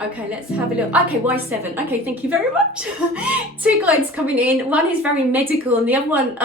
Okay, let's have a look. Okay, why 7? Okay, thank you very much. 2 guides coming in. One is very medical and the other one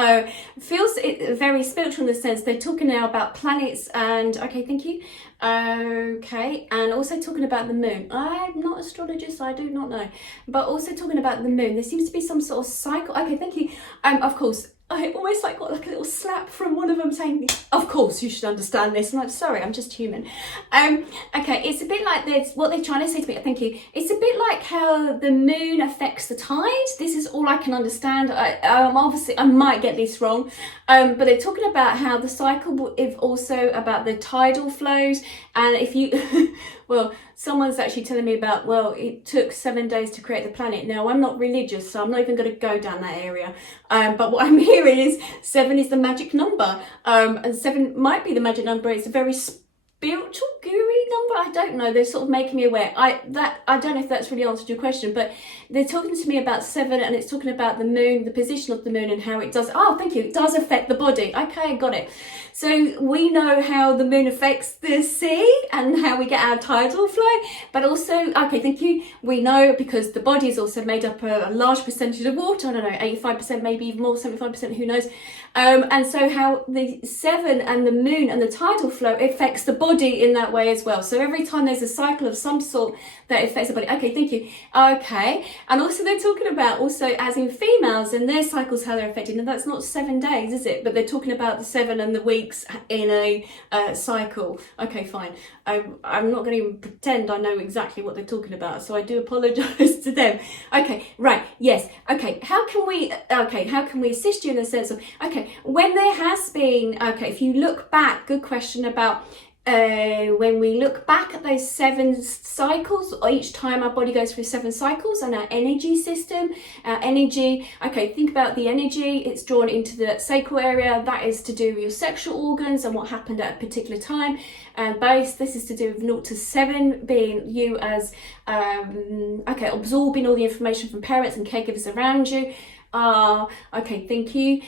feels very spiritual in the sense they're talking now about planets and, okay, thank you. Okay, and also talking about the moon. I'm not an astrologist, so I do not know. But also talking about the moon. There seems to be some sort of cycle. Okay, thank you. Of course, I almost got like a little slap from one of them saying, of course you should understand this. And I'm sorry, I'm just human. Okay, it's a bit like this, what they're trying to say to me, thank you. It's a bit like how the moon affects the tide. This is all I can understand. Obviously, I might get this wrong. But they're talking about how the cycle is also about the tidal flows. And if you, well, someone's actually telling me about, well, it took 7 days to create the planet. Now, I'm not religious, so I'm not even going to go down that area. But what I'm hearing is 7 is the magic number. And 7 might be the magic number. It's a very spiritual, guru number. I don't know. They're sort of making me aware. I don't know if that's really answered your question, but they're talking to me about 7 and it's talking about the moon, the position of the moon and how it does. Oh, thank you. It does affect the body. Okay, got it. So we know how the moon affects the sea and how we get our tidal flow, but also, okay, thank you. We know because the body is also made up of a large percentage of water. I don't know, 85%, maybe even more, 75%, who knows? And so how the 7 and the moon and the tidal flow affects the body in that way as well. So every time there's a cycle of some sort that affects the body. Okay, thank you. Okay. And also they're talking about also as in females and their cycles, how they're affected. And that's not 7 days, is it? But they're talking about the 7 and the weeks in a cycle. Okay, fine. I'm not going to even pretend I know exactly what they're talking about. So I do apologize to them. Okay, right. Yes. Okay. How can we assist you in the sense of, okay, when there has been, okay, if you look back, good question about when we look back at those 7 cycles, each time our body goes through 7 cycles and our energy system, our energy, okay, think about the energy, it's drawn into the sacral area, that is to do with your sexual organs and what happened at a particular time, and base, this is to do with 0 to 7 being you as, okay, absorbing all the information from parents and caregivers around you. Okay, thank you.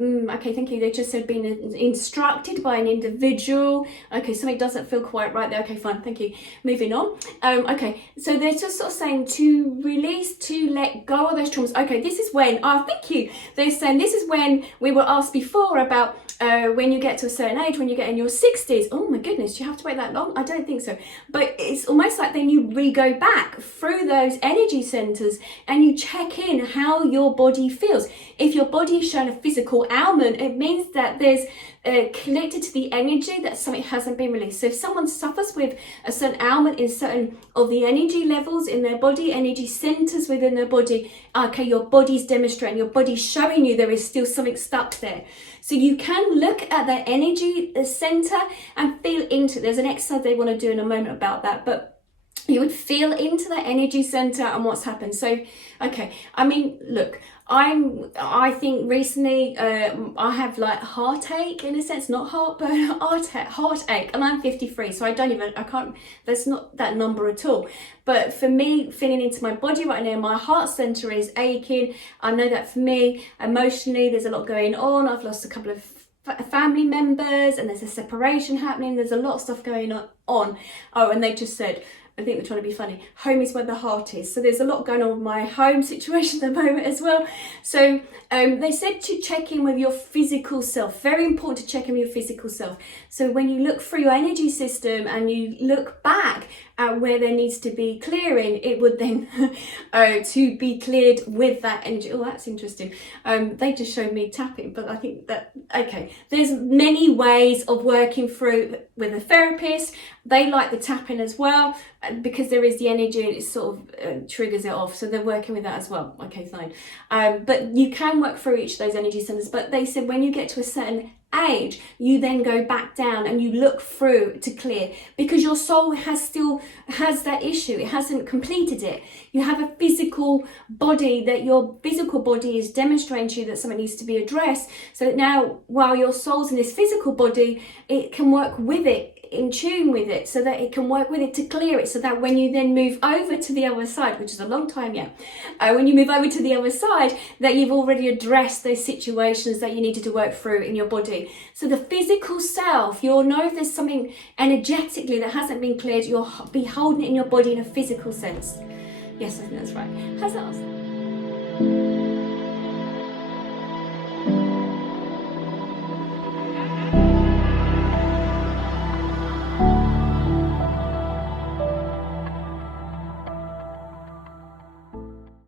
Okay, thank you. They just said being instructed by an individual. Okay, something doesn't feel quite right there. Okay, fine, thank you. Moving on. Okay, so they're just sort of saying to release, to let go of those traumas. Okay, this is when, thank you. They're saying this is when we were asked before about when you get to a certain age, when you get in your 60s. Oh my goodness, do you have to wait that long? I don't think so. But it's almost like then you go back through those energy centers and you check in how your body feels. If your body is showing a physical ailment, it means that there's connected to the energy that something hasn't been released. So if someone suffers with a certain ailment in certain of the energy levels in their body, energy centers within their body, okay, your body's demonstrating, your body's showing you there is still something stuck there. So you can look at that energy center and feel into it. There's an exercise they want to do in a moment about that, but you would feel into that energy center and what's happened. So, okay, I mean, look, I think recently I have like heartache in a sense, not heart, but heartache, and I'm 53, so I can't, that's not that number at all. But for me, feeling into my body right now, my heart center is aching. I know that for me, emotionally, there's a lot going on. I've lost a couple of family members and there's a separation happening. There's a lot of stuff going on. Oh, and they just said, I think they're trying to be funny, home is where the heart is. So there's a lot going on with my home situation at the moment as well. So they said to check in with your physical self. Very important to check in with your physical self. So when you look through your energy system and you look back at where there needs to be clearing, it would then to be cleared with that energy. Oh, that's interesting. They just showed me tapping, but I think that, okay, there's many ways of working through with a therapist. They like the tapping as well, because there is the energy, it sort of triggers it off. So they're working with that as well. Okay, fine. But you can work through each of those energy centers. But they said when you get to a certain age, you then go back down and you look through to clear, because your soul has that issue. It hasn't completed it. You have a physical body that your physical body is demonstrating to you that something needs to be addressed. So that now, while your soul's in this physical body, it can work with it in tune with it, so that it can work with it to clear it, so that when you then move over to the other side, which is a long time yet, when you move over to the other side, that you've already addressed those situations that you needed to work through in your body. So the physical self, you'll know if there's something energetically that hasn't been cleared, you'll be holding it in your body in a physical sense. Yes, I think that's right. How's that?